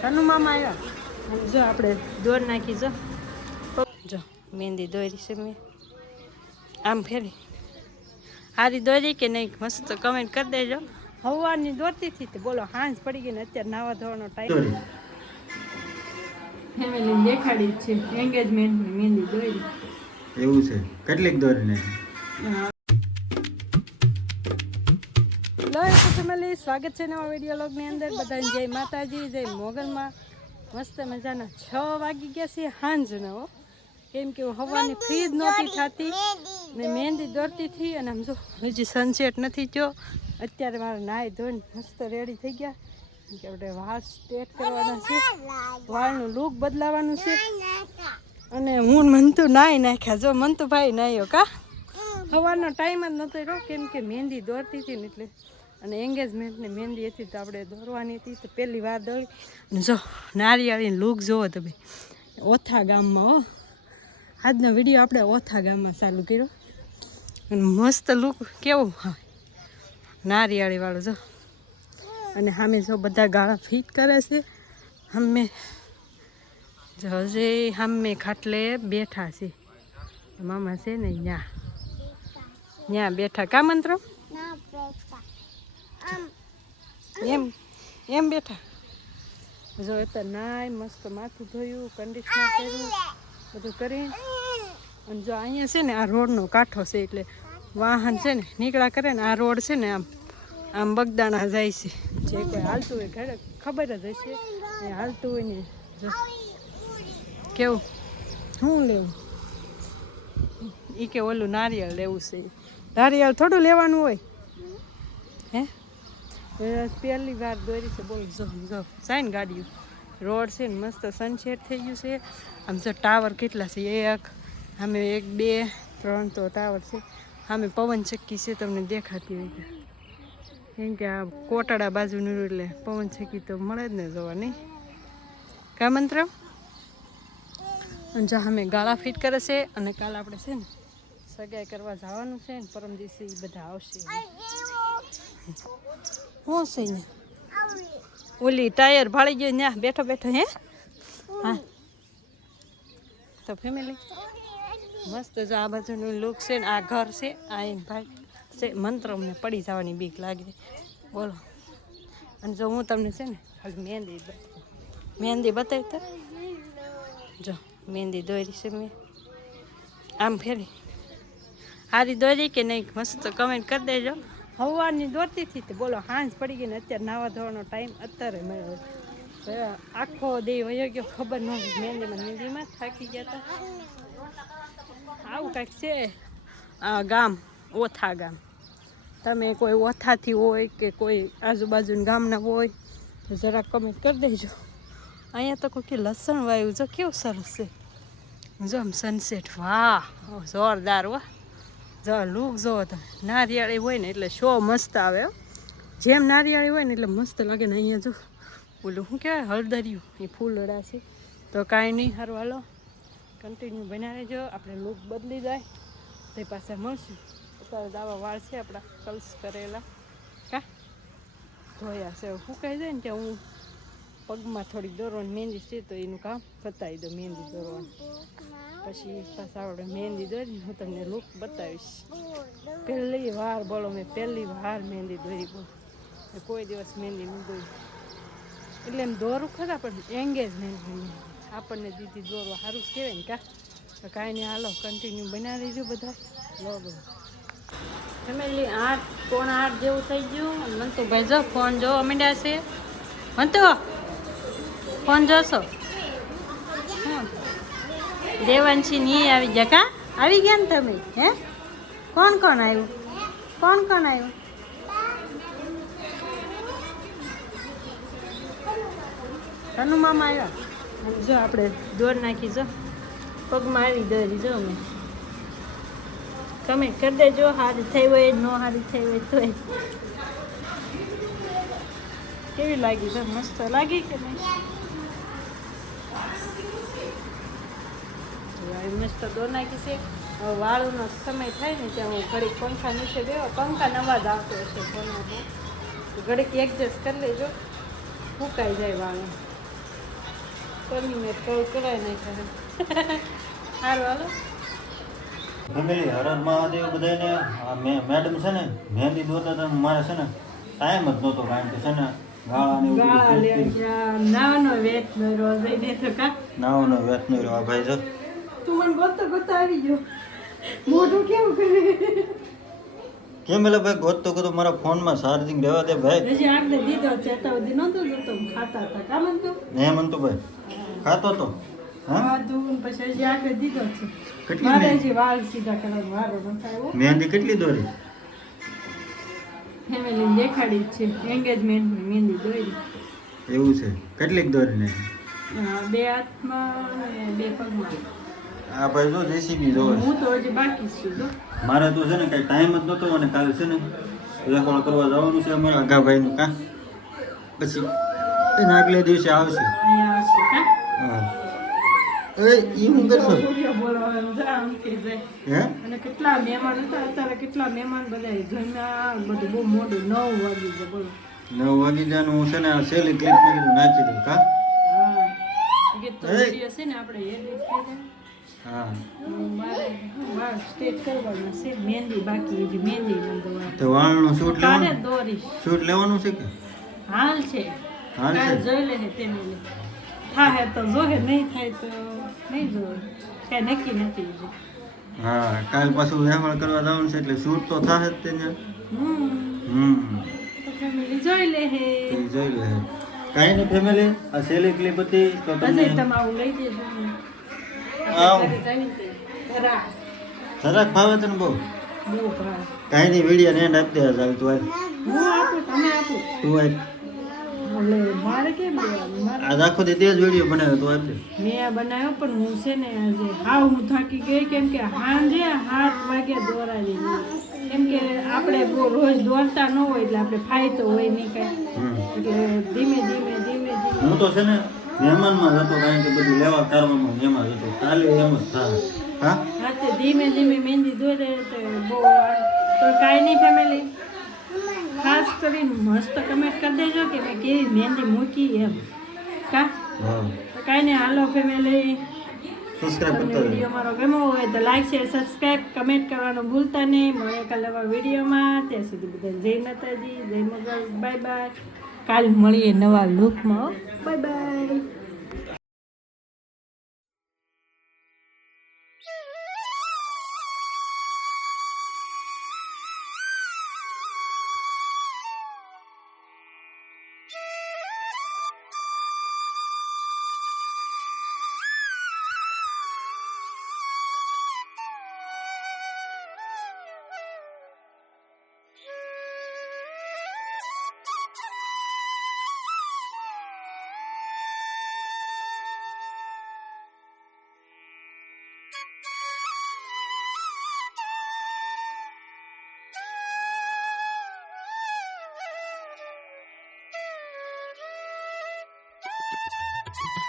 તનુ મામા આવ્યા. જો આપણે દોર નાખી જો મહેંદી દોરી છે મેં આમ ફેરી હારી દોરી કે નહીં મસ્ત કમેન્ટ કરી દેજો. હવાની દોરતી હતી બોલો હાંજ પડી ગઈ ને અત્યારે નાવા ધોવાનો ટાઈમ. ફેમિલી દેખાડી છે એન્ગેજમેન્ટની મહેંદી દોરી. એવું છે કેટલીક દોરી નાખી. ફેમિલી સ્વાગત છે નવા વિડીયો લોગની અંદર. બધાને જય માતાજી, જય મોગલમાં. મસ્ત મજાના 6 વાગી ગયા છે હાંજના. કેમ કે હવાની ફ્રી જ નહોતી થતી ને મહેંદી દોરતી હતી. અને આમ જો હજી સનસેટ નથી થયો. અત્યારે મારે નાહી ધોઈને મસ્ત રેડી થઈ ગયા કે આપણે વાળ સ્ટ્રેટ કરવાના છે, વાળનું લુક બદલાવાનું છે. અને હું મનતું નાહી નાખ્યા. જો મનતું ભાઈ નાહ્યો કા સવારનો ટાઈમ જ નહોતો રહ્યો કેમ કે મહેંદી દોરતી હતી ને એટલે. અને એન્ગેજમેન્ટની મહેંદી હતી તો આપણે દોરવાની હતી તો પહેલી વાર દોરી. અને જો નારિયેળીનો લુક જોવો તમે ઓથા ગામમાં. હો આજનો વિડીયો આપણે ઓથા ગામમાં ચાલુ કર્યો. અને મસ્ત લુક કેવું હા નારિયેળીવાળું જો. અને સામે જો બધા ગાળા ફિટ કરે છે. અમે જો હજી સામે ખાટલે બેઠા છે. મામા છે ને ત્યાં બેઠા કા મંત્ર એમ બેઠા. જો અત્યારે નાય મસ્ત માથું ધોયું, કંડિશનર કર્યું, બધું કરીને. અને જો અહીંયા છે ને આ રોડનો કાંઠો છે એટલે વાહન છે ને નીકળ્યા કરે ને. આ રોડ છે ને આમ બગદાણા જાય છે. જે કોઈ હાલતું હોય ઘરે ખબર જ હશે એ હાલતું હોય ને. જો કેવું શું લેવું એ કે ઓલું નારિયેળ લેવું છે. નારિયેળ થોડું લેવાનું હોય હે. પહેલી વાર દોરી છે બોલ. જો જો જાય ને ગાડીઓ રોડ છે ને મસ્ત સનસેટ થઈ ગયું છે. આમ જો ટાવર કેટલા છે 1 સામે 1 2 3 તો ટાવર છે. સામે પવન ચક્કી છે તમને દેખાતી હોય કેમ કે આ કોટાડા બાજુનું એટલે પવન ચક્કી તો મળે જ ને જોવા નહીં કા મંત્ર. અને જો સામે ગાળા ફિટ કરે છે. અને કાલે આપણે છે ને સગાઈ કરવા જવાનું છે ને પરમ દિવસે એ બધા આવશે. શું છે ને ઓલી ટાયર ભાળી ગયો ત્યાં બેઠો બેઠો હે. હા તો ફેમિલી મસ્ત જો આ બાજુનું લુક છે ને આ ઘર છે. આ એને ભાઈ છે મંત્ર અમને પડી જવાની બીક લાગે બોલો. અને જો હું તમને છે ને ખાલી મહેંદી બતાવી તો જો મહેંદી દોરી છે મેં આમ ફેરી હારી દોરી કે નહીં મસ્ત કમેન્ટ કરી દેજો. હવાની દોરતી હતી બોલો હાંજ પડી ગઈ ને અત્યારે નાવા ધોવાનો ટાઈમ અત્યારે મળ્યો. આખો દે વયો ગયો ખબર ન હોય. મહેંદીમાં થાકી ગયા હતા. આવું કાંઈક છે આ ગામ ઓથા ગામ. તમે કોઈ ઓથાથી હોય કે કોઈ આજુબાજુના ગામના હોય તો જરાક કમેન્ટ કરી દેજો. અહીંયા તો કોઈ લસણ વાયું જો કેવું સરસ છે. જો આમ સનસેટ વાહ જોરદાર વાહ. જો લુક જોવો તમે નારિયેળી હોય ને એટલે શો મસ્ત આવે. જેમ નારિયેળી હોય ને એટલે મસ્ત લાગે ને. અહીંયા જો ઓલું શું કહેવાય હળદરિયું એ ફૂલડા છે. તો કાંઈ નહીં સારું હાલો કન્ટિન્યુ બનાવી જો. આપણે લુક બદલી જાય તે પાસે મળશું. અત્યારે દાવા વાળ છે આપણા કલ્સ કરેલા કા ધોયા છે. સુકાઈ જાય ને ત્યાં હું પગમાં થોડીક દોરવાની મહેંદી છે તો એનું કામ બતાવી દઉં મહેંદી દોરવાનું. પછી પાછા આપણે મહેંદી દોરી હું તમને લુક બતાવીશ. પહેલી વાર બોલો મેં પહેલી વાર મહેંદી દોરી બોલો. કોઈ દિવસ મહેંદી નહીં દોરી એટલે એમ દોરું ખરા પણ એન્ગેજમેન્ટ આપણને દીદી દોરવા સારું જ કહેવાય ને કા. તો કાંઈ નહીં હાલો કન્ટિન્યુ બનાવી દેજો બધા લો બધું. ફેમિલી 8:45 જેવું થઈ ગયું. મંતુ ભાઈ જો ફોન જોવા માંડ્યા છે. મંતુ ફોન જોશો દેવાંશી નહીં આવી ગયા કા. આવી ગયા ને તમે હે. કોણ કોણ આવ્યું કોણ કોણ આવ્યું. તનુ મામા આવ્યા. જો આપણે દોર નાખી જો પગમાં આવી દોરી જો અમે કમેન્ટ કરી દેજો. સારી થઈ હોય ન સારી થઈ હોય તોય. કેવી લાગી છે મસ્ત લાગી કે નહીં. મસ્ત દોર નાખી છે. હવે વાળુનો સમય થાય ને ત્યાં હું ઘડીક પંખા નીચે બેહો. પંખા અવાજ આવતો હશે ફોનમાં ઘડીક એડજસ્ટ કરી લેજો સુકાઈ જાય વાળું. પરની મેં કરાય નહીં કરે સારું હાલો ફેમિલી હર હર મહાદેવ બધાને મેડમ છે ને મહેંદી દોરતા હતા મારે છે ને ટાઈમ જ નહોતો કારણ કે છે ને ગાળા ને ગાળા લે ગયા નાનો વેત નો રોજ દે તો કા નાવાનો વેત નહીં રહ્યો ભાઈ જો તું મને ગોતો આવી ગયો મોઢું કેવું કરે કેમ એટલે ભાઈ ગોતતો ગોતો મારા ફોનમાં ચાર્જિંગ રહેવા દે ભાઈ હજી આગળ દીધો ચેતા સુધી નહોતો જતો ખાતા હતા કા મનતું ને મનતો ભાઈ ખાતો તો હા ખાધું પછી હજી આગળ દીધો છે કેટલી મારે મહેંદી? હજી વાળ સીધા કરવાનો વારો નથી આવ્યો મહેંદી કેટલી દોરી ફેમિલી દેખાડી જ છે એન્ગેજમેન્ટની મહેંદી દોરી એવું છે કેટલીક દોરી નાખી બે હાથમાં અને બે પગમાં આ ભાઈ જો જેસીબી જોવે હું તો હજી બાકી જ છું જો મારે તો છે ને કઈ ટાઈમ જ નહોતો અને કાલે છે ને રેકોર્ડ કરવા જવાનું છે અમારા આગાભાઈનું કાં પછી એના આગલે દિવસે આવશે અહીંયા આવશે કા હા એ હું કરશો વિડીયો બોલવાનું છે આમ થઈ જાય હે અને કેટલા મહેમાન હતા અત્યારે કેટલા મહેમાન બધા જમ્યા બધું બહુ મોડું 9 વાગી ગયા બોલો 9 વાગી જાનું હું છે ને આ સેલી ક્લિપ ને કીધું નાખી દઉં કાં હા ગીત તો વિડીયો છે ને આપણે એડિટ થઈ જાય હા મારે વાળ સ્ટેટ કરવાના છે મહેંદી બાકી હજી મહેંદી બંધવા તો વાળનું શૂટ કાલે લેવાનું દોરી શૂટ લેવાનું છે કે હાલ છે હાલ છે? કાલ જોઈ લે ફેમિલી થાય તો જોહે નહીં થાય તો નહીં જોવે કઈ નક્કી નથી હજી. હા કાલ પાછું વ્યવહાર કરવા જવાનું છે એટલે શૂટ તો થાય જ તેને તો ફેમિલી જોઈ લે હે તો ઈ જોઈ લે કાંઈ નહીં ફેમિલી આ સેલી ક્લિપ હતી તો તમને હજી તમે આવું લઈ દેજો આવ. ઘરે જઈને તે ઘરા જરાક ભાવે તને બહુ બહુ ભાવ કાંઈ નહીં વિડીયો ને એન્ડ આપી દે ચાલ તું આય હું આપું તમે આપો તું આય એટલે મારે કેમ દેવાનું મારે આ આખો દી તે જ વિડીયો બનાવ્યો તું આપી દે મેં બનાવ્યો પણ હું છે ને આજે હાવ હું થાકી ગઈ કેમ કે સાંજે 7 વાગે દોરાવી કેમ કે આપણે બહુ રોજ દોરતા ન હોય એટલે આપણે ફાયતો હોય નહીં કાંઈ એટલે ધીમે ધીમે હું તો છે ને મહેમાનમાં જતો કારણ કે બધું લેવા કરવામાં હું એમાં જતો કાલે એમ જ થાય હા હાથે ધીમે મહેંદી દોરે તો બહુ તો કાંઈ નહીં ફેમિલી ખાસ કરીને મસ્ત કમેન્ટ કરી દેજો કે મેં કેવી મહેંદી મૂકી એમ કા હા તો કાંઈ નહીં હાલો ફેમિલી સબસ્ક્રાઇબ તમને કરતા વિડીયો મારો ગમ્યો હોય તો લાઈક શેર સબસ્ક્રાઈબ કમેન્ટ કરવાનું ભૂલતા નહીં મળે કાલે નવા વિડીયોમાં ત્યાં સુધી બધા જય માતાજી જય મગલ બાય બાય કાલ મળીએ નવા લુકમાં બાય બાય Thank you.